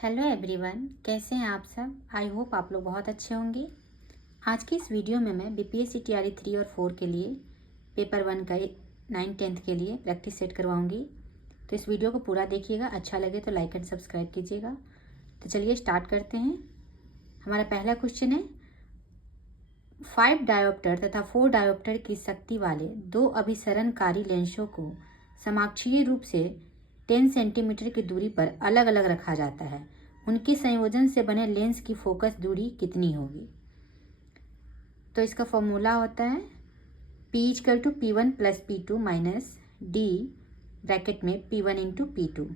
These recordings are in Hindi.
हेलो एवरीवन, कैसे हैं आप सब। आई होप आप लोग बहुत अच्छे होंगे। आज की इस वीडियो में मैं बीपीएससी टीआरई 3 और 4 के लिए पेपर 1 का 9-10 के लिए प्रैक्टिस सेट करवाऊंगी। तो इस वीडियो को पूरा देखिएगा, अच्छा लगे तो लाइक एंड सब्सक्राइब कीजिएगा। तो चलिए स्टार्ट करते हैं। हमारा पहला क्वेश्चन है 5 डायोप्टर तथा 4 डायोप्टर की शक्ति वाले दो अभिसरणकारी लेंसों को समाक्षीय रूप से 10 सेंटीमीटर की दूरी पर अलग अलग रखा जाता है। उनके संयोजन से बने लेंस की फोकस दूरी कितनी होगी। तो इसका फॉर्मूला होता है P=P1 + P2 minus D bracket में P1 × P2।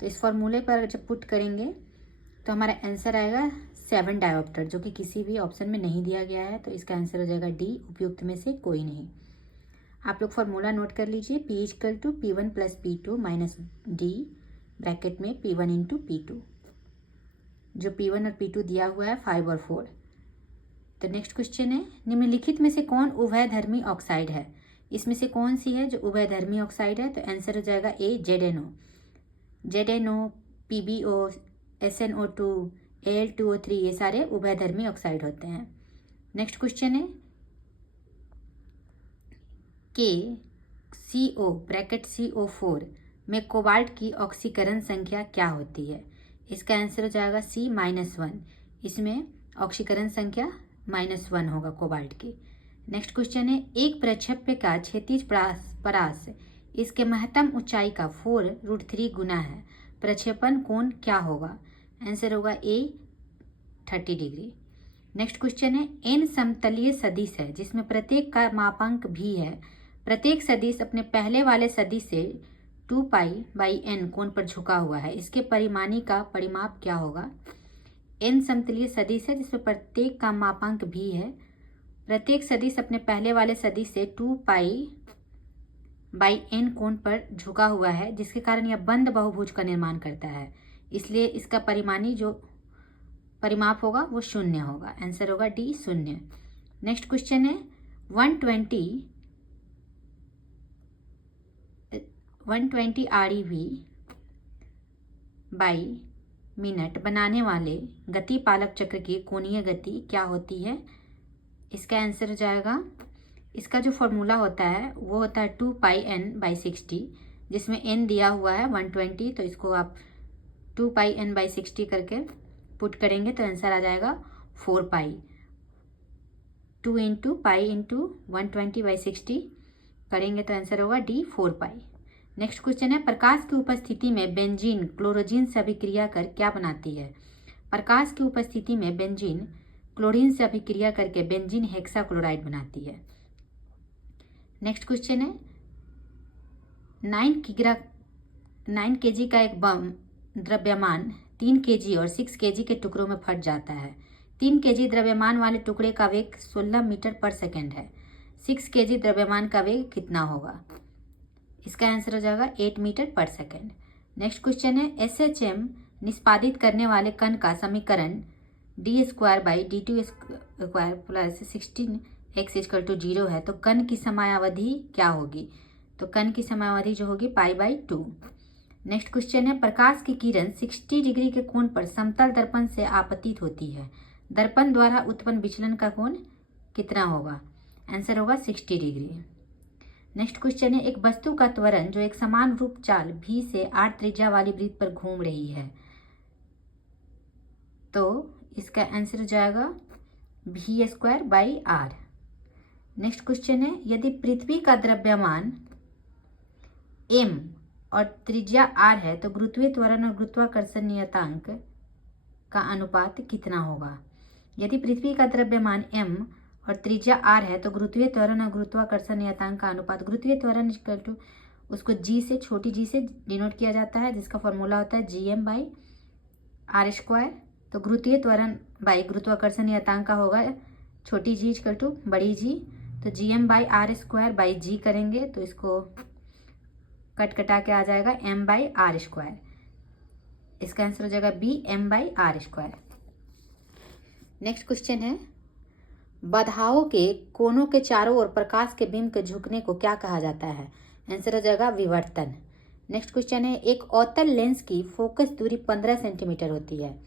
तो इस फॉर्मूले पर जब पुट करेंगे तो हमारा आंसर आएगा 7 डायोप्टर, जो कि किसी भी ऑप्शन में नहीं दिया गया है। तो इसका आंसर हो जाएगा डी, उपयुक्त में से कोई नहीं। आप लोग फॉर्मूला नोट कर लीजिए, P=P1 + P2 minus D bracket में P1 × P2, जो P1 और P2 दिया हुआ है 5 और 4। तो नेक्स्ट क्वेश्चन है निम्नलिखित में से कौन उभयधर्मी ऑक्साइड है। इसमें से कौन सी है जो उभयधर्मी ऑक्साइड है। तो आंसर हो जाएगा ए, ZnO, PbO, SnO2, Al2O3, ये सारे उभयधर्मी ऑक्साइड होते हैं। नेक्स्ट क्वेश्चन है KCO ब्रैकेट CO4 में कोबाल्ट की ऑक्सीकरण संख्या क्या होती है। इसका आंसर हो जाएगा C-1। इसमें ऑक्सीकरण संख्या -1 होगा कोबाल्ट की। नेक्स्ट क्वेश्चन है एक प्रक्षेप्य का क्षैतिज परास इसके महत्तम ऊंचाई का 4√3 गुना है। प्रक्षेपण कोण क्या होगा। आंसर होगा ए, 30 डिग्री। नेक्स्ट क्वेश्चन है n समतलीय सदिश है जिसमें प्रत्येक का मापांक भी है। प्रत्येक सदिश अपने पहले वाले सदिश से 2π/n कोण पर झुका हुआ है। इसके परिमाणी का परिमाप क्या होगा। n समतलीय सदिश है जिसमें प्रत्येक का मापांक भी है। प्रत्येक सदिश अपने पहले वाले सदिश से 2π/n कोण पर झुका हुआ है, जिसके कारण यह बंद बहुभुज का निर्माण करता है। इसलिए इसका परिमाणी जो परिमाप होगा वो 0 होगा। आंसर होगा डी, 0। नेक्स्ट क्वेश्चन है 120 ReV/मिनट बनाने वाले गति पालक चक्र की कोणीय गति क्या होती है। इसका आंसर हो जाएगा, इसका जो फॉर्मूला होता है वो होता है 2πn/60, जिसमें n दिया हुआ है 120। तो इसको आप 2πn/60 करके पुट करेंगे तो आंसर आ जाएगा 4π। 2 × π × 120/60 करेंगे तो आंसर होगा डी, 4π। नेक्स्ट क्वेश्चन है प्रकाश की उपस्थिति में बेंजीन क्लोरोजीन से अभिक्रिया कर क्या बनाती है। प्रकाश की उपस्थिति में बेंजीन क्लोरीन से अभिक्रिया करके बेंजीन हेक्साक्लोराइड बनाती है। नेक्स्ट क्वेश्चन है 9 kg का एक बम द्रव्यमान 3 kg और 6 kg के टुकड़ों में फट जाता है। 3 kg द्रव्यमान वाले टुकड़े का वेग 16 मीटर/सेकंड है। 6 kg द्रव्यमान का वेग कितना होगा। इसका आंसर हो जाएगा 8 मीटर/सेकंड। नेक्स्ट क्वेश्चन है SHM निष्पादित करने वाले कण का समीकरण d² + 16x 0 है। तो कण की समयावधि क्या होगी। तो कण की समयावधि जो होगी π/2। नेक्स्ट क्वेश्चन है प्रकाश की किरण 60 डिग्री के कोण पर समतल दर्पण से आपतित होती है। दर्पण द्वारा उत्पन्न विचलन का कोण कितना होगा। आंसर होगा 60 डिग्री। नेक्स्ट क्वेश्चन है एक वस्तु का त्वरण जो एक समान रूप चाल v से r त्रिज्या वाली वृत्त पर घूम रही है। तो इसका आंसर हो जाएगा v²/r। नेक्स्ट क्वेश्चन है यदि पृथ्वी का द्रव्यमान m और त्रिज्या r है तो गुरुत्वीय त्वरण और गुरुत्वाकर्षण नियतांक का अनुपात कितना होगा। यदि पृथ्वी का द्रव्यमान m और त्रिज्या r है तो गुरुत्वीय त्वरण और गुरुत्वाकर्षण नियतांक का अनुपात, गुरुत्वीय त्वरण उसको g से, छोटी g से डिनोट किया जाता है, जिसका फॉर्मूला होता है Gm/r²। तो गुरुत्वीय त्वरण बाई गुरुत्वाकर्षण नियतांक का होगा छोटी g = बड़ी g। तो Gm/r²/g करेंगे तो इसको कटा के आ जाएगा m/r²। इसका आंसर हो जाएगा बी, m/r²। नेक्स्ट क्वेश्चन है बाधाओं के कोनों के चारों ओर प्रकाश के बिंब के झुकने को क्या कहा जाता है। आंसर हो जाएगा विवर्तन। नेक्स्ट क्वेश्चन है, एक अवतल लेंस की फोकस दूरी 15 सेंटीमीटर होती है।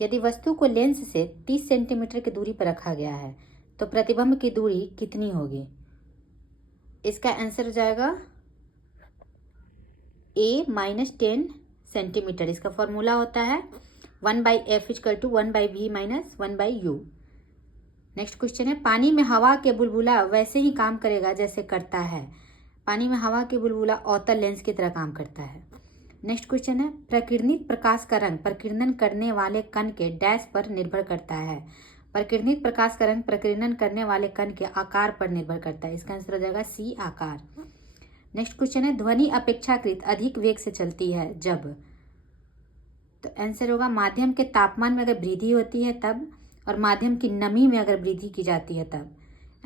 यदि वस्तु को लेंस से 30 सेंटीमीटर की दूरी पर रखा गया है तो प्रतिबिंब की दूरी कितनी होगी? इसका आंसर हो जाएगा a-10 सेंटीमीटर। इसका फॉर्मूला होता है 1/f = 1/v - 1/u। Next question है, पानी में हवा के बुलबुला वैसे ही काम करेगा जैसे करता है। पानी में हवा के बुलबुला अवतल लेंस की तरह काम करता है। नेक्स्ट क्वेश्चन है, प्रकीर्णित प्रकाश का रंग प्रकीर्णन करने वाले कण के डैश पर निर्भर करता है। प्रकीर्णित प्रकाश का रंग प्रकीर्णन करने वाले कण के आकार पर निर्भर करता है। इसका आंसर हो जाएगा सी, आकार। नेक्स्ट क्वेश्चन है, ध्वनि अपेक्षाकृत अधिक वेग से चलती है जब? तो आंसर होगा माध्यम के तापमान में अगर वृद्धि होती है तब, और माध्यम की नमी में अगर वृद्धि की जाती है तब।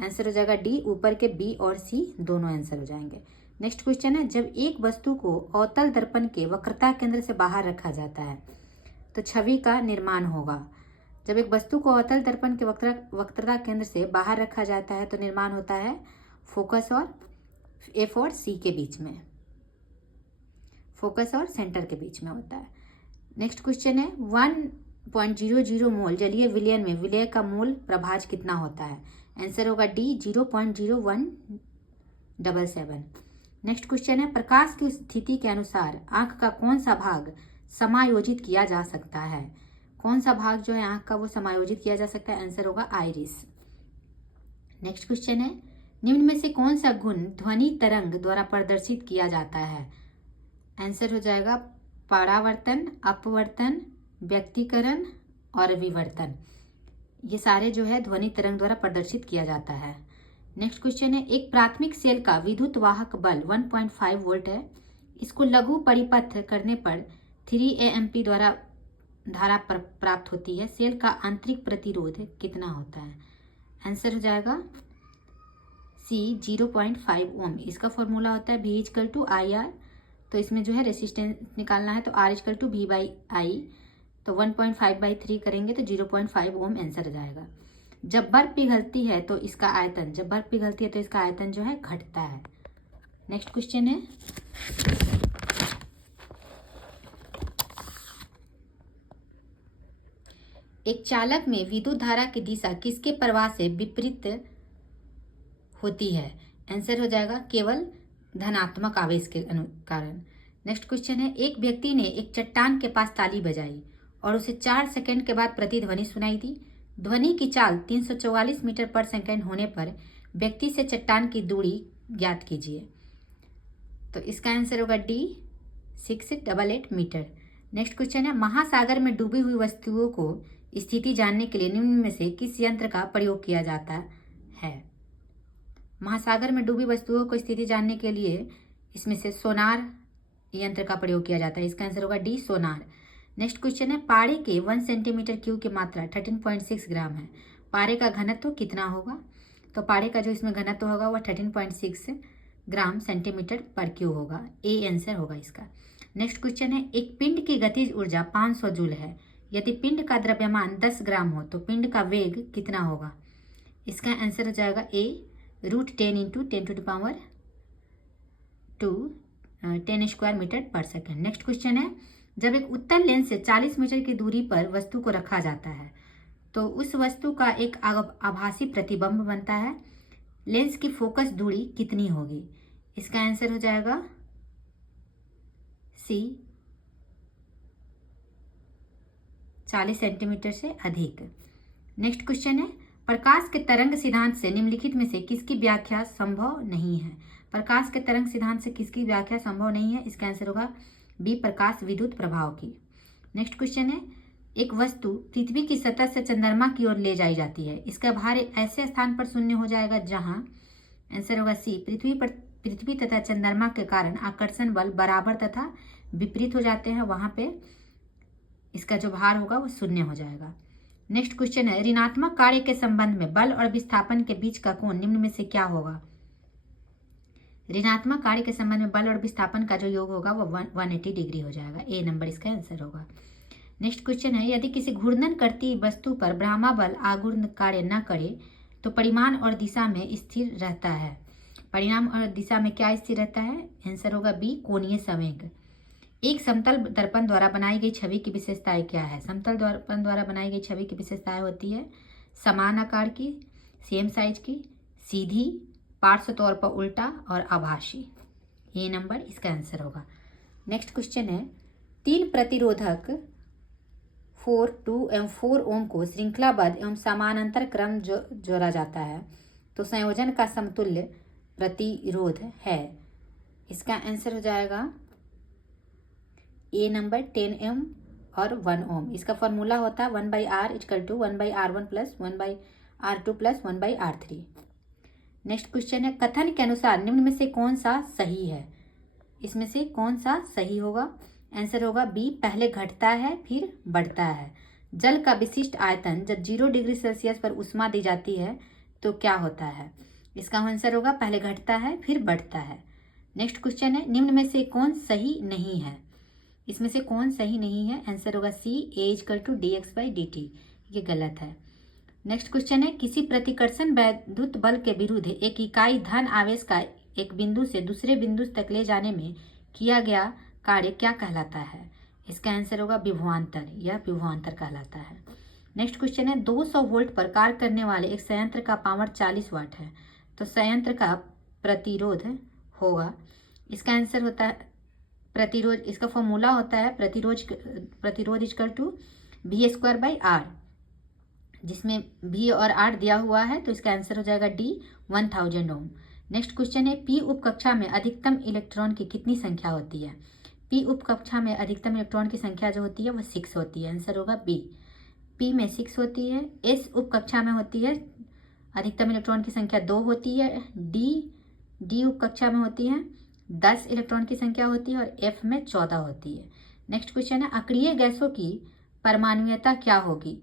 आंसर हो जाएगा डी, ऊपर के बी और सी दोनों आंसर हो जाएंगे। नेक्स्ट क्वेश्चन है, जब एक वस्तु को अवतल दर्पण के वक्रता केंद्र से बाहर रखा जाता है तो छवि का निर्माण होगा। जब एक वस्तु को अवतल दर्पण के वक्रता केंद्र से बाहर रखा जाता है तो निर्माण होता है फोकस और एफ और सी के बीच में, फोकस और सेंटर के बीच में होता है। नेक्स्ट क्वेश्चन है, 1.00 मोल जलीय विलयन में विलय का मोल प्रभाज कितना होता है? आंसर होगा डी, 0.0177। नेक्स्ट क्वेश्चन है, प्रकाश की स्थिति के अनुसार आंख का कौन सा भाग समायोजित किया जा सकता है? कौन सा भाग जो है आंख का वो समायोजित किया जा सकता है? आंसर होगा आइरिस। नेक्स्ट क्वेश्चन है, निम्न में से कौन सा गुण ध्वनि तरंग द्वारा प्रदर्शित किया जाता है? आंसर हो जाएगा परावर्तन, अपवर्तन, व्यक्तीकरण और विवर्तन। ये सारे जो है ध्वनि तरंग द्वारा प्रदर्शित किया जाता है। नेक्स्ट क्वेश्चन है, एक प्राथमिक सेल का विद्युत वाहक बल 1.5 वोल्ट है। इसको लघु परिपथ करने पर 3 एएमपी द्वारा धारा प्राप्त होती है। सेल का आंतरिक प्रतिरोध कितना होता है? आंसर हो जाएगा सी, 0.5 ओम। इसका फॉर्मूला होता है V = IR। तो इसमें जो है रेसिस्टेंस निकालना है तो R = V/I। तो 1.5/3 करेंगे तो 0.5 ओम आंसर हो जाएगा। जब बर्फ पिघलती है तो इसका आयतन जो है घटता है। नेक्स्ट क्वेश्चन है, एक चालक में विद्युत धारा की दिशा किसके प्रवाह से विपरीत होती है? आंसर हो जाएगा केवल धनात्मक आवेश के कारण। नेक्स्ट क्वेश्चन है, एक व्यक्ति ने एक चट्टान के पास ताली बजाई और उसे 4 सेकंड के बाद प्रतिध्वनि सुनाई दी। ध्वनि की चाल 344 मीटर पर सेकंड होने पर व्यक्ति से चट्टान की दूरी ज्ञात कीजिए। तो इसका आंसर होगा डी, 688 मीटर। नेक्स्ट क्वेश्चन है, महासागर में डूबी हुई वस्तुओं को स्थिति जानने के लिए निम्न में से किस यंत्र का प्रयोग किया जाता है? महासागर में डूबी वस्तुओं को स्थिति जानने के लिए इसमें से सोनार यंत्र का प्रयोग किया जाता है। इसका आंसर होगा डी, सोनार। नेक्स्ट क्वेश्चन है, पारे के 1 सेंटीमीटर क्यूब की मात्रा 13.6 ग्राम है। पारे का घनत्व कितना होगा? तो पारे का जो इसमें घनत्व होगा वह 13.6 ग्राम सेंटीमीटर पर क्यूब होगा। ए आंसर होगा इसका। नेक्स्ट क्वेश्चन है, एक पिंड की गतिज ऊर्जा 500 जूल है। यदि पिंड का द्रव्यमान 10 ग्राम हो तो पिंड का वेग कितना होगा? इसका आंसर हो जाएगा ए, √10 × 10⁻² मीटर पर सेकंड। नेक्स्ट क्वेश्चन है, जब एक उत्तल लेंस से 40 मीटर की दूरी पर वस्तु को रखा जाता है तो उस वस्तु का एक आभासी प्रतिबिंब बनता है। लेंस की फोकस दूरी कितनी होगी? इसका आंसर हो जाएगा सी, 40 सेंटीमीटर से अधिक। नेक्स्ट क्वेश्चन है, प्रकाश के तरंग सिद्धांत से निम्नलिखित में से किसकी व्याख्या संभव नहीं है? प्रकाश के तरंग सिद्धांत से किसकी व्याख्या संभव नहीं है? इसका आंसर होगा बी, प्रकाश विद्युत प्रभाव की। नेक्स्ट क्वेश्चन है, एक वस्तु पृथ्वी की सतह से चंद्रमा की ओर ले जाई जाती है। इसका भार ऐसे स्थान पर शून्य हो जाएगा जहां, आंसर होगा सी, पृथ्वी तथा चंद्रमा के कारण आकर्षण बल बराबर तथा विपरीत हो जाते हैं। वहां पे इसका जो भार होगा वो शून्य हो जाएगा। नेक्स्ट क्वेश्चन है, ऋणात्मक कार्य के संबंध में बल और विस्थापन के बीच का कोण निम्न में से क्या होगा? ऋणात्मक कार्य के संबंध में बल और विस्थापन का जो योग होगा वो 180 डिग्री हो जाएगा। ए नंबर इसका आंसर होगा। नेक्स्ट क्वेश्चन है, यदि किसी घूर्णन करती वस्तु पर ब्रह्मा बल आघूर्ण कार्य न करे तो परिमाण और दिशा में स्थिर रहता है। परिणाम और दिशा में क्या स्थिर रहता है? आंसर होगा बी, कोणीय संवेग। एक समतल दर्पण द्वारा बनाई गई छवि की विशेषताएं क्या है? समतल दर्पण द्वारा बनाई गई छवि की विशेषताएं होती है समान आकार की, सेम साइज की, सीधी, पार्श्व तौर पर उल्टा और आभासी। ये नंबर इसका आंसर होगा। नेक्स्ट क्वेश्चन है, 3 प्रतिरोधक 4, 2 एवं 4 ओम को श्रृंखलाबद्ध एवं समानांतर क्रम जोड़ा जाता है तो संयोजन का समतुल्य प्रतिरोध है। इसका आंसर हो जाएगा ए नंबर 10 ओम और 1 ओम। इसका फॉर्मूला होता है 1/R = 1/R1 + 1/R2 + 1/R3। Next question है, कथन के अनुसार निम्न में से कौन सा सही है? इसमें से कौन सा सही होगा? आंसर होगा बी, पहले घटता है फिर बढ़ता है। जल का विशिष्ट आयतन जब 0 डिग्री सेल्सियस पर ऊष्मा दी जाती है तो क्या होता है? इसका आंसर होगा पहले घटता है फिर बढ़ता है। नेक्स्ट क्वेश्चन है, निम्न में से कौन सही नहीं है? इसमें से कौन सही नहीं है? आंसर होगा सी, ए = dx/dt। ये गलत है। नेक्स्ट क्वेश्चन है, किसी प्रतिकर्षण वैद्युत बल के विरुद्ध एक इकाई धन आवेश का एक बिंदु से दूसरे बिंदु तक ले जाने में किया गया कार्य क्या कहलाता है? इसका आंसर होगा विभवांतर। यह विभवांतर कहलाता है। नेक्स्ट क्वेश्चन है, 200 वोल्ट पर कार्य करने वाले एक संयंत्र का पावर 40 वाट है तो संयंत्र का प्रतिरोध होगा। इसका आंसर होता है प्रतिरोध। इसका फॉर्मूला होता है प्रतिरोध = V²/R, जिसमें V और R दिया हुआ है तो इसका आंसर हो जाएगा डी, 1000 ओम। नेक्स्ट क्वेश्चन है, पी उपकक्षा में अधिकतम इलेक्ट्रॉन की कितनी संख्या होती है? पी उपकक्षा में अधिकतम इलेक्ट्रॉन की संख्या जो होती है वह 6 होती है। आंसर होगा बी, पी में 6 होती है। एस उपकक्षा में होती है अधिकतम इलेक्ट्रॉन की संख्या 2 होती है। डी उपकक्षा में होती है 10 इलेक्ट्रॉन की संख्या होती है और एफ में 14 होती है। नेक्स्ट क्वेश्चन है, अक्रिय गैसों की परमाणुता क्या होगी?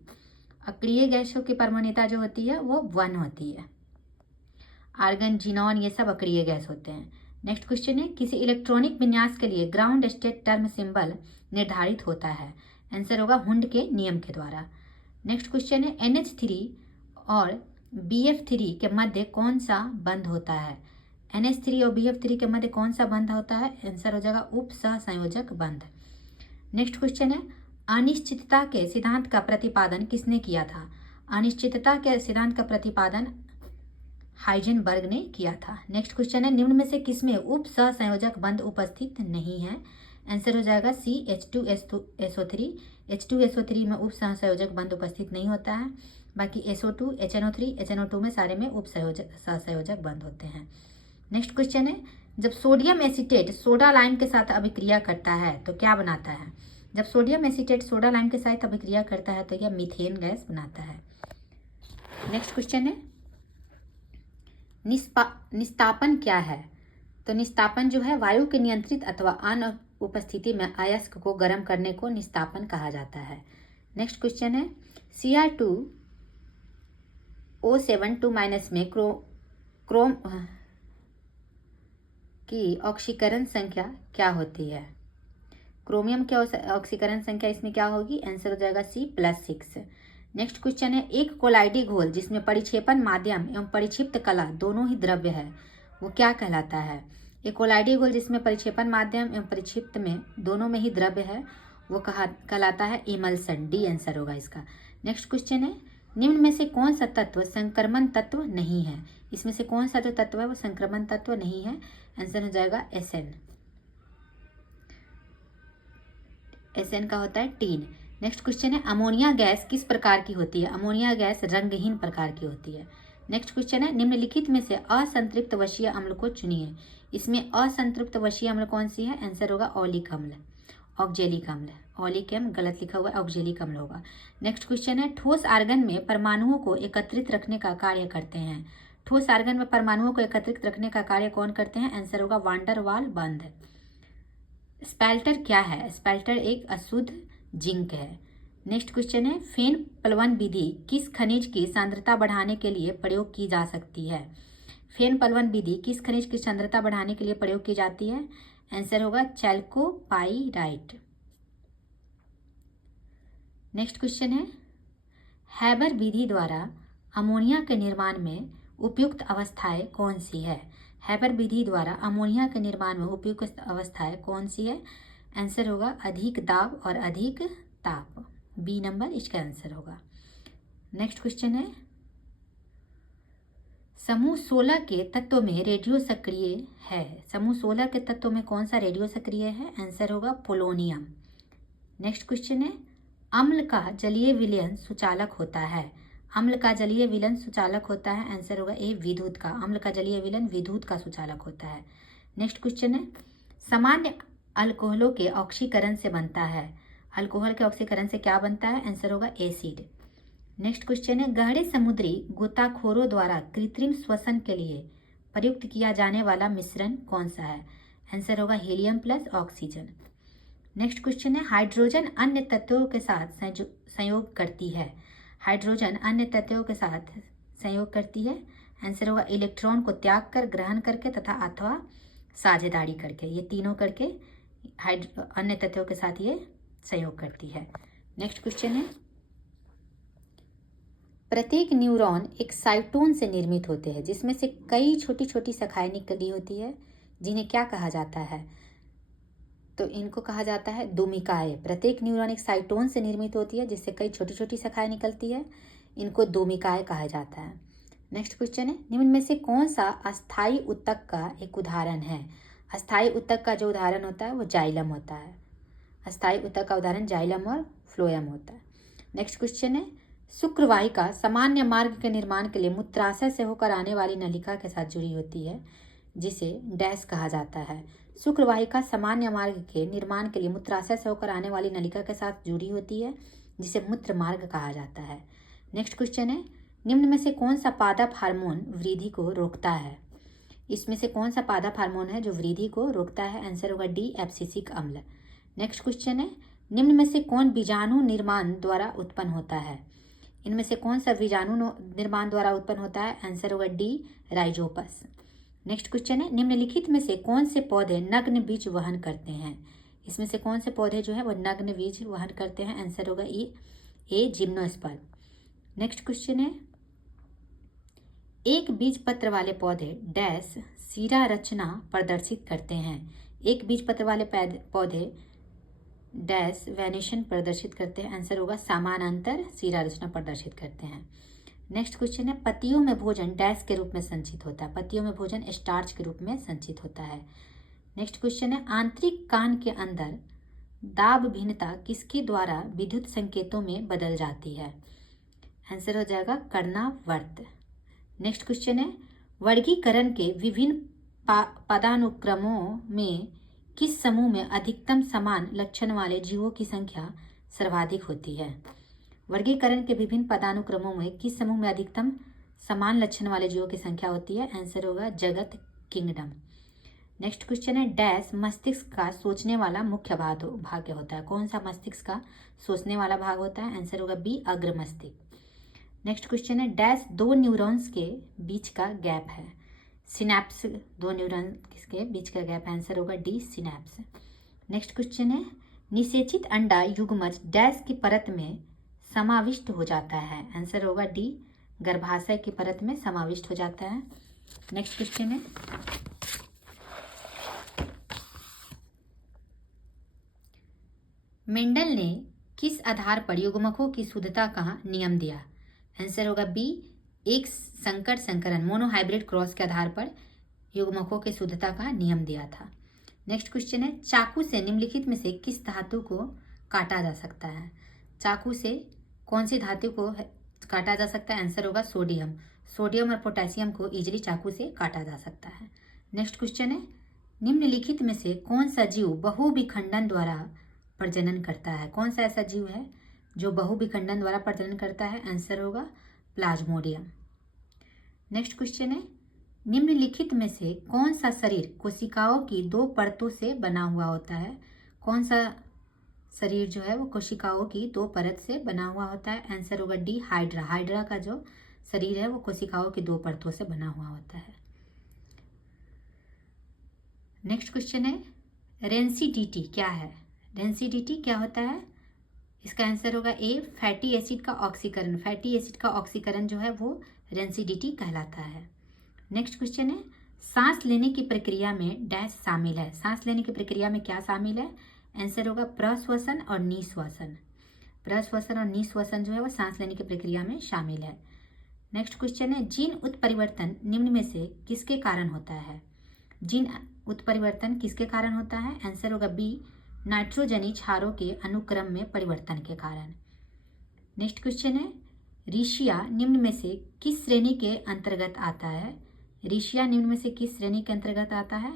अक्रिय गैसों की परमाणुता जो होती है वो 1 होती है। आर्गन, जिनॉन ये सब अक्रिय गैस होते हैं। नेक्स्ट क्वेश्चन है, किसी इलेक्ट्रॉनिक विन्यास के लिए ग्राउंड स्टेट टर्म सिंबल निर्धारित होता है? आंसर होगा हुंड के नियम के द्वारा। नेक्स्ट क्वेश्चन है, NH3 और BF3 के मध्य कौन सा बंध होता है? NH3 और BF3 के मध्य कौन सा बंध होता है? आंसर हो जाएगा उप सहसंयोजक बंध। नेक्स्ट क्वेश्चन है, अनिश्चितता के सिद्धांत का प्रतिपादन किसने किया था? अनिश्चितता के सिद्धांत का प्रतिपादन हाइजेनबर्ग ने किया था। नेक्स्ट क्वेश्चन है, निम्न में से किसमें उप सहसंयोजक बंध उपस्थित नहीं है? आंसर हो जाएगा सी, H2SO3। H2SO3 में उप सहसंयोजक बंध उपस्थित नहीं होता है। बाकी SO2, HNO3, HNO2 में सारे में उप सहसंयोजक बंध होते हैं। नेक्स्ट क्वेश्चन है, जब सोडियम एसीटेट सोडा लाइम के साथ अभिक्रिया करता है तो क्या बनाता है? जब सोडियम एसीटेट सोडा लाइम के साथ अभिक्रिया करता है तो यह मीथेन गैस बनाता है। नेक्स्ट क्वेश्चन है, निस्तापन क्या है? तो निस्तापन जो है वायु के नियंत्रित अथवा अनुपस्थिति में अयस्क को गर्म करने को निस्तापन कहा जाता है। नेक्स्ट क्वेश्चन है, Cr2O72- में क्रोम की ऑक्सीकरण संख्या क्या होती है? क्रोमियम की ऑक्सीकरण संख्या इसमें क्या होगी? आंसर हो जाएगा सी, +6। नेक्स्ट क्वेश्चन है, एक कोलाइडी घोल जिसमें परिक्षेपण माध्यम एवं परिक्षिप्त कला दोनों ही द्रव्य है वो क्या कहलाता है? एक कोलाइडी घोल जिसमें परिक्षेपण माध्यम एवं परिक्षिप्त में दोनों में ही द्रव्य है वो कहलाता है इमल्सन। डी आंसर होगा इसका। नेक्स्ट क्वेश्चन है, निम्न में से कौन सा तत्व संक्रमण तत्व नहीं है? इसमें से कौन सा जो तत्व है वो संक्रमण तत्व नहीं है? आंसर हो जाएगा SN का होता है टीन। नेक्स्ट क्वेश्चन है, अमोनिया गैस किस प्रकार की होती है? अमोनिया गैस रंगहीन प्रकार की होती है। नेक्स्ट क्वेश्चन है, निम्नलिखित में से असंतृप्त वशीय अम्ल को चुनिए। इसमें असंतृप्त वशीय अम्ल कौन सी है? आंसर होगा ऑलिक अम्ल, ऑक्जेलिक अम्ल। ऑलिक एम गलत लिखा हुआ है, ऑक्जेलिक अम्ल होगा। नेक्स्ट क्वेश्चन है, ठोस आर्गन में परमाणुओं को एकत्रित रखने का कार्य करते हैं। ठोस आर्गन में परमाणुओं को एकत्रित रखने का कार्य कौन करते हैं? आंसर होगा वांडर वाल बंध। स्पेल्टर क्या है? स्पेल्टर एक अशुद्ध जिंक है। नेक्स्ट क्वेश्चन है, फेन प्लवन विधि किस खनिज की सांद्रता बढ़ाने के लिए प्रयोग की जा सकती है? फेन प्लवन विधि किस खनिज की सांद्रता बढ़ाने के लिए प्रयोग की जाती है? आंसर होगा चैल्कोपाइराइट। नेक्स्ट क्वेश्चन है, हैबर विधि द्वारा अमोनिया के निर्माण में उपयुक्त अवस्थाएं कौन सी है? हैबर विधि द्वारा अमोनिया के निर्माण में उपयुक्त अवस्थाएं कौन सी है? आंसर होगा अधिक दाब और अधिक ताप। बी नंबर इसका आंसर होगा। नेक्स्ट क्वेश्चन है, समूह 16 के तत्व में रेडियो सक्रिय है। समूह 16 के तत्व में कौन सा रेडियो सक्रिय है? आंसर होगा पोलोनियम। नेक्स्ट क्वेश्चन है, अम्ल का जलीय विलयन सुचालक होता है। अम्ल का जलीय विलयन सुचालक होता है, आंसर होगा ए विद्युत का। अम्ल का जलीय विलयन विद्युत का सुचालक होता है। नेक्स्ट क्वेश्चन है, सामान्य अल्कोहलों के ऑक्सीकरण से बनता है। अल्कोहल के ऑक्सीकरण से क्या बनता है? आंसर होगा एसिड। नेक्स्ट क्वेश्चन है, गहरे समुद्री गोताखोरों द्वारा कृत्रिम श्वसन के लिए प्रयुक्त किया जाने वाला मिश्रण कौन सा है? आंसर होगा helium plus oxygen. Next question है, हाइड्रोजन अन्य तत्वों के साथ संयोग करती है। हाइड्रोजन अन्य तत्वों के साथ संयोग करती है, आंसर होगा इलेक्ट्रॉन को त्याग कर, ग्रहण करके तथा अथवा साझेदारी करके। ये तीनों करके अन्य तत्वों के साथ ये संयोग करती है। नेक्स्ट क्वेश्चन है, प्रत्येक न्यूरॉन एक साइटोन से निर्मित होते हैं जिसमें से कई छोटी छोटी शाखाएं निकली होती है, जिन्हें क्या कहा जाता है? तो इनको कहा जाता है दोमिकाएं। प्रत्येक न्यूरॉन एक साइटोन से निर्मित होती है जिससे कई छोटी छोटी शाखाएं निकलती है, इनको दोमिकाएं कहा जाता है। नेक्स्ट क्वेश्चन है, निम्न में से कौन सा अस्थायी ऊतक का एक उदाहरण है? अस्थायी ऊतक का जो उदाहरण होता है वो जाइलम होता है। अस्थायी ऊतक का उदाहरण जाइलम और फ्लोएम होता है। नेक्स्ट क्वेश्चन है, शुक्रवाहिका सामान्य मार्ग के निर्माण के लिए मूत्राशय से होकर आने वाली नलिका के साथ जुड़ी होती है, जिसे डैश कहा जाता है। शुक्रवाहिका सामान्य मार्ग के निर्माण के लिए मूत्राशय से होकर आने वाली नलिका के साथ जुड़ी होती है, जिसे मूत्र मार्ग कहा जाता है। नेक्स्ट क्वेश्चन है, निम्न में से कौन सा पादप हार्मोन वृद्धि को रोकता है? इसमें से कौन सा पादप हार्मोन है जो वृद्धि को रोकता है? आंसर होगा डी एब्सिसिक अम्ल। नेक्स्ट क्वेश्चन है, निम्न में से कौन बीजाणु निर्माण द्वारा उत्पन्न होता है? इनमें से कौन सा बीजाणु निर्माण द्वारा उत्पन्न होता है? आंसर होगा डी राइजोपस। नेक्स्ट क्वेश्चन है, निम्नलिखित में से कौन से पौधे नग्न बीज वहन करते हैं? इसमें से कौन से पौधे जो है वो नग्न बीज वहन करते हैं? आंसर होगा ए जिम्नोस्पर्म। नेक्स्ट क्वेश्चन है, एक बीज पत्र वाले पौधे डैश सीरा रचना प्रदर्शित करते हैं। एक बीज पत्र वाले पौधे डैश वेनेशन प्रदर्शित करते हैं, आंसर होगा समानांतर सीरा रचना प्रदर्शित करते हैं। नेक्स्ट क्वेश्चन है, पत्तियों में भोजन डैश के रूप में संचित होता है। पत्तियों में भोजन स्टार्च के रूप में संचित होता है। नेक्स्ट क्वेश्चन है, आंतरिक कान के अंदर दाब भिन्नता किसके द्वारा विद्युत संकेतों में बदल जाती है? आंसर हो जाएगा कर्णावर्त। नेक्स्ट क्वेश्चन है, वर्गीकरण के विभिन्न पदानुक्रमों में किस समूह में अधिकतम समान लक्षण वाले जीवों की संख्या सर्वाधिक होती है? वर्गीकरण के विभिन्न पदानुक्रमों में किस समूह में अधिकतम समान लक्षण वाले जीवों की संख्या होती है? आंसर होगा जगत किंगडम। नेक्स्ट क्वेश्चन है, डैश मस्तिष्क का सोचने वाला मुख्य भाग होता है। कौन सा मस्तिष्क का सोचने वाला भाग होता है? आंसर होगा बी अग्र मस्तिष्क। नेक्स्ट क्वेश्चन है, डैश दो न्यूरॉन्स के बीच का गैप है। सिनैप्स, दो न्यूरॉन के बीच का गैप, आंसर होगा डी सिनैप्स। नेक्स्ट क्वेश्चन है, निषेचित अंडा युग्मज डैश की परत में समाविष्ट हो जाता है? आंसर होगा डी गर्भाशय की परत में समाविष्ट हो जाता है। नेक्स्ट क्वेश्चन है, मेंडल ने किस आधार पर युग्मकों की शुद्धता का नियम दिया? आंसर होगा बी एक संकर संकरण मोनोहाइब्रिड क्रॉस के आधार पर युग्मकों की शुद्धता का नियम दिया था। नेक्स्ट क्वेश्चन है, चाकू से निम्नलिखित में से किस धातु को काटा जा सकता है? चाकू से कौन सी धातु को काटा जा सकता है? आंसर होगा सोडियम। सोडियम और पोटेशियम को इजीली चाकू से काटा जा सकता है। नेक्स्ट क्वेश्चन है, निम्नलिखित में से कौन सा जीव बहुविखंडन द्वारा प्रजनन करता है? कौन सा ऐसा जीव है जो बहुविखंडन द्वारा प्रजनन करता है? आंसर होगा प्लाज्मोडियम। नेक्स्ट क्वेश्चन है, निम्नलिखित में से कौन सा शरीर कोशिकाओं की दो परतों से बना हुआ होता है? कौन सा शरीर जो है वो कोशिकाओं की दो परत से बना हुआ होता है? आंसर होगा डी हाइड्रा। हाइड्रा का जो शरीर है वो कोशिकाओं की दो परतों से बना हुआ होता है। नेक्स्ट क्वेश्चन है, रेंसिडिटी क्या है? रेंसिडिटी क्या होता है? इसका आंसर होगा ए फैटी एसिड का ऑक्सीकरण। फैटी एसिड का ऑक्सीकरण जो है वो रेंसिडिटी कहलाता है। नेक्स्ट क्वेश्चन है, सांस लेने की प्रक्रिया में डैश शामिल है। सांस लेने की प्रक्रिया में क्या शामिल है? आंसर होगा प्रश्वसन और निश्वसन। प्रश्वसन और निश्वसन जो है वो सांस लेने की प्रक्रिया में शामिल है। नेक्स्ट क्वेश्चन है, जीन उत्परिवर्तन निम्न में से किसके कारण होता है? जीन उत्परिवर्तन किसके कारण होता है? आंसर होगा बी, नाइट्रोजनी क्षारों के अनुक्रम में परिवर्तन के कारण। नेक्स्ट क्वेश्चन है, ऋषिया निम्न में से किस श्रेणी के अंतर्गत आता है? ऋषिया निम्न में से किस श्रेणी के अंतर्गत आता है?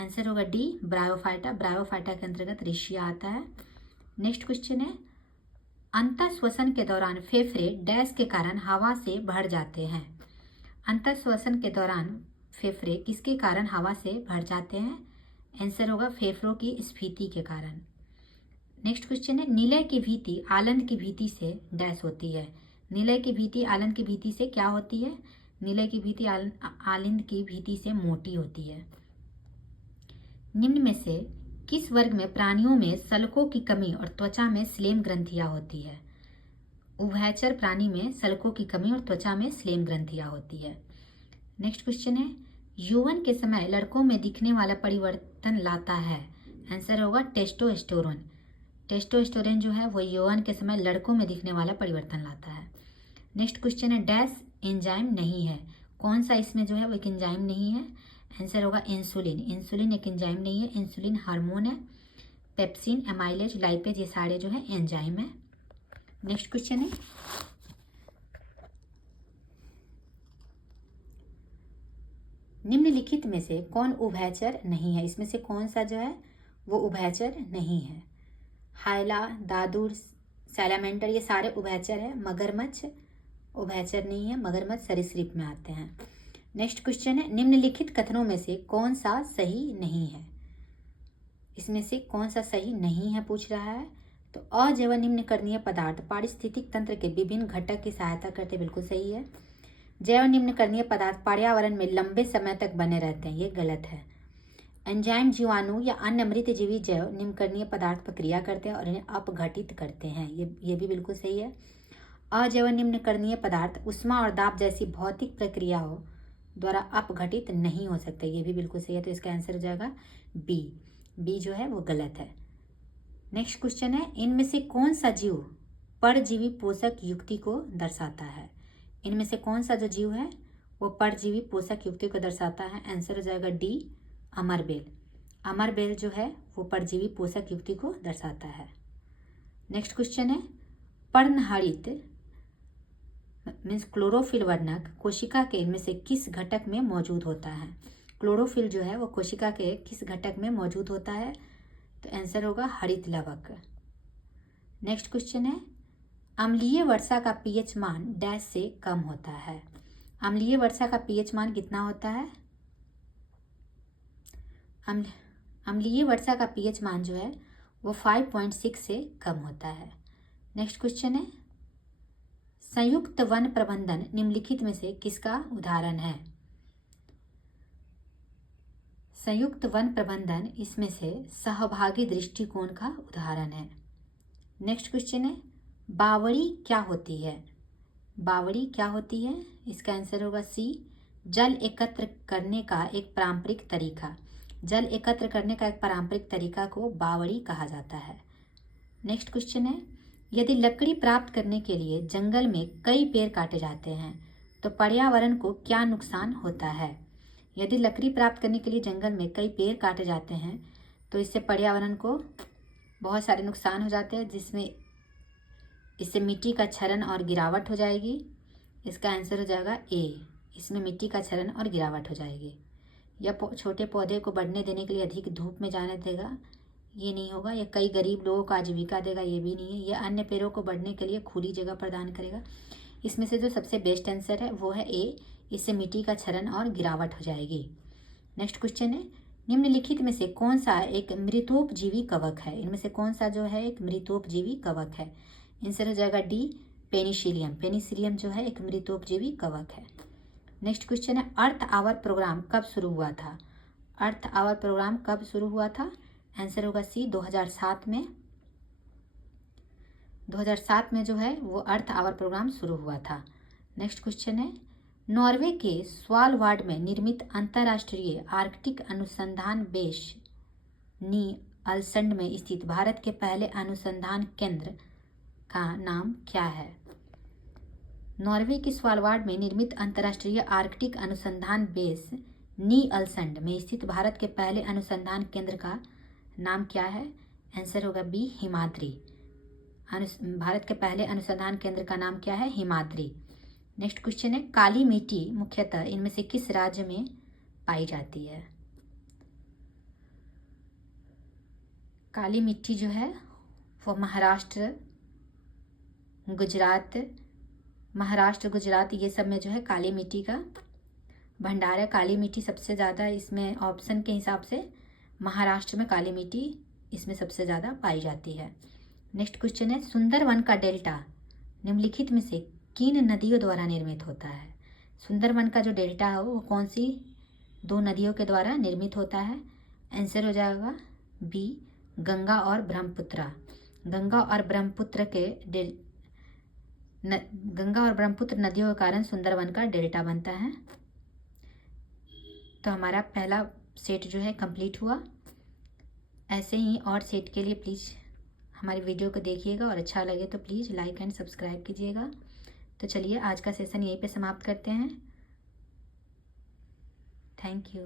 आंसर होगा डी, ब्रायोफाइटा। ब्रायोफाइटा के अंतर्गत ऋषिया आता है। नेक्स्ट क्वेश्चन है, अंतःश्वसन के दौरान फेफड़े डैश के कारण हवा से भर जाते हैं। अंतःश्वसन के दौरान फेफड़े किसके कारण हवा से भर जाते हैं? आंसर होगा फेफड़ों की स्फीति के कारण। नेक्स्ट क्वेश्चन है, निलय की भीति आलंद की भीति से डैश होती है। निलय की भीति आलंद की भीति से क्या होती है? निलय की भीति आलंद की भीति से मोटी होती है। निम्न में से किस वर्ग में प्राणियों में सलकों की कमी और त्वचा में स्लेम ग्रंथियां होती है? उभयचर प्राणी में सलकों की कमी और त्वचा में स्लेम ग्रंथियां होती है। नेक्स्ट क्वेश्चन है, यौवन के समय लड़कों में दिखने वाला परिवर्तन लाता है। आंसर होगा टेस्टोस्टेरोन। टेस्टोस्टेरोन जो है वो यौवन के समय लड़कों में दिखने वाला परिवर्तन लाता है। नेक्स्ट क्वेश्चन है, डैश एंजाइम नहीं है। कौन सा इसमें जो है वो एक एंजाइम नहीं है? आंसर होगा इंसुलिन। इंसुलिन एक एंजाइम नहीं है, इंसुलिन हार्मोन है। पेप्सिन, एमाइलेज, लाइपेज ये सारे जो है एंजाइम है। नेक्स्ट क्वेश्चन है, निम्नलिखित में से कौन उभयचर नहीं है? इसमें से कौन सा जो है वो उभयचर नहीं है? हाइला, दादुर, सैलामेंडर ये सारे उभयचर है। मगरमच्छ उभयचर नहीं है, मगरमच्छ सरीसृप में आते हैं। नेक्स्ट क्वेश्चन है, निम्नलिखित कथनों में से कौन सा सही नहीं है? इसमें से कौन सा सही नहीं है पूछ रहा है। तो अजैव निम्नकरणीय पदार्थ पारिस्थितिक तंत्र के विभिन्न घटक की सहायता करते, बिल्कुल सही है। जैव निम्नकरणीय पदार्थ पर्यावरण में लंबे समय तक बने रहते हैं, ये गलत है। एंजाइम जीवाणु या अन्य मृतजीवी जैव निम्नकरणीय पदार्थ पर क्रिया करते हैं और इन्हें अपघटित करते हैं, ये भी बिल्कुल सही है। अजैव निम्नकरणीय पदार्थ उष्मा और दाब जैसी भौतिक प्रक्रियाओं द्वारा अपघटित नहीं हो सकते, ये भी बिल्कुल सही है। तो इसका आंसर हो जाएगा बी। बी जो है वो गलत है। नेक्स्ट क्वेश्चन है, इनमें से कौन सा जीव परजीवी पोषक युक्ति को दर्शाता है? इनमें से कौन सा जो जीव है वो परजीवी पोषक युक्ति को दर्शाता है? आंसर हो जाएगा डी, अमरबेल। अमरबेल जो है वो परजीवी पोषक युक्ति को दर्शाता है। नेक्स्ट क्वेश्चन है, पर्णहरित मीन्स क्लोरोफिल वर्णक कोशिका के इनमें से किस घटक में मौजूद होता है? क्लोरोफिल जो है वो कोशिका के किस घटक में मौजूद होता है? तो आंसर होगा हरित लवक। नेक्स्ट क्वेश्चन है, अम्लीय वर्षा का पीएच मान डैश से कम होता है। अम्लीय वर्षा का पीएच मान कितना होता है? अम्लीय वर्षा का पीएच मान जो है वो 5.6 से कम होता है। नेक्स्ट क्वेश्चन है, संयुक्त वन प्रबंधन निम्नलिखित में से किसका उदाहरण है? संयुक्त वन प्रबंधन इसमें से सहभागी दृष्टिकोण का उदाहरण है। नेक्स्ट क्वेश्चन है, बावड़ी क्या होती है? बावड़ी क्या होती है? इसका आंसर होगा सी, जल एकत्र करने का एक पारंपरिक तरीका। जल एकत्र करने का एक पारंपरिक तरीका को बावड़ी कहा जाता है। नेक्स्ट क्वेश्चन है, यदि लकड़ी प्राप्त करने के लिए जंगल में कई पेड़ काटे जाते हैं तो पर्यावरण को क्या नुकसान होता है? यदि लकड़ी प्राप्त करने के लिए जंगल में कई पेड़ काटे जाते हैं तो इससे पर्यावरण को बहुत सारे नुकसान हो जाते हैं, जिसमें इससे मिट्टी का क्षरण और गिरावट हो जाएगी। इसका आंसर हो जाएगा ए, इसमें मिट्टी का क्षरण और गिरावट हो जाएगी। यह छोटे पौधे को बढ़ने देने के लिए अधिक धूप में जाने देगा, ये नहीं होगा। यह कई गरीब लोगों को आजीविका देगा, ये भी नहीं है। यह अन्य पेड़ों को बढ़ने के लिए खुली जगह प्रदान करेगा। इसमें से जो सबसे बेस्ट आंसर है वो है ए, इससे मिट्टी का क्षरण और गिरावट हो जाएगी। नेक्स्ट क्वेश्चन है, निम्नलिखित में से कौन सा एक मृतोपजीवी कवक है? इनमें से कौन सा जो है एक मृतोपजीवी कवक है? आंसर हो जाएगा डी, पेनिसिलियम। पेनिसिलियम जो है एक मृतोपजीवी कवक है। नेक्स्ट क्वेश्चन है, अर्थ आवर प्रोग्राम कब शुरू हुआ था? अर्थ आवर प्रोग्राम कब शुरू हुआ था? आंसर होगा सी, 2007 में। 2007 में जो है वो अर्थ आवर प्रोग्राम शुरू हुआ था। नेक्स्ट क्वेश्चन है, नॉर्वे के स्वालबार्ड में निर्मित अंतर्राष्ट्रीय आर्कटिक अनुसंधान बेस नी अलसंड में स्थित भारत के पहले अनुसंधान केंद्र का नाम क्या है? नॉर्वे के स्वालबार्ड में निर्मित अंतर्राष्ट्रीय आर्कटिक अनुसंधान बेस नी अलसंड में स्थित भारत के पहले अनुसंधान केंद्र का नाम क्या है? आंसर होगा बी, हिमाद्री। भारत के पहले अनुसंधान केंद्र का नाम क्या है? हिमाद्री। नेक्स्ट क्वेश्चन है, काली मिट्टी मुख्यतः इनमें से किस राज्य में पाई जाती है? काली मिट्टी जो है वो महाराष्ट्र, गुजरात ये सब में जो है काली मिट्टी का भंडार है। काली मिट्टी सबसे ज़्यादा इसमें ऑप्शन के हिसाब से महाराष्ट्र में काली मिट्टी इसमें सबसे ज़्यादा पाई जाती है। नेक्स्ट क्वेश्चन है, सुंदरवन का डेल्टा निम्नलिखित में से किन नदियों द्वारा निर्मित होता है? सुंदरवन का जो डेल्टा है वो कौन सी 2 नदियों के द्वारा निर्मित होता है? आंसर हो जाएगा बी, गंगा और ब्रह्मपुत्र। गंगा और ब्रह्मपुत्र नदियों के कारण सुंदरवन का डेल्टा बनता है। तो हमारा पहला सेट जो है कंप्लीट हुआ। ऐसे ही और सेट के लिए प्लीज़ हमारी वीडियो को देखिएगा और अच्छा लगे तो प्लीज़ लाइक एंड सब्सक्राइब कीजिएगा। तो चलिए आज का सेशन यहीं पे समाप्त करते हैं। Thank you.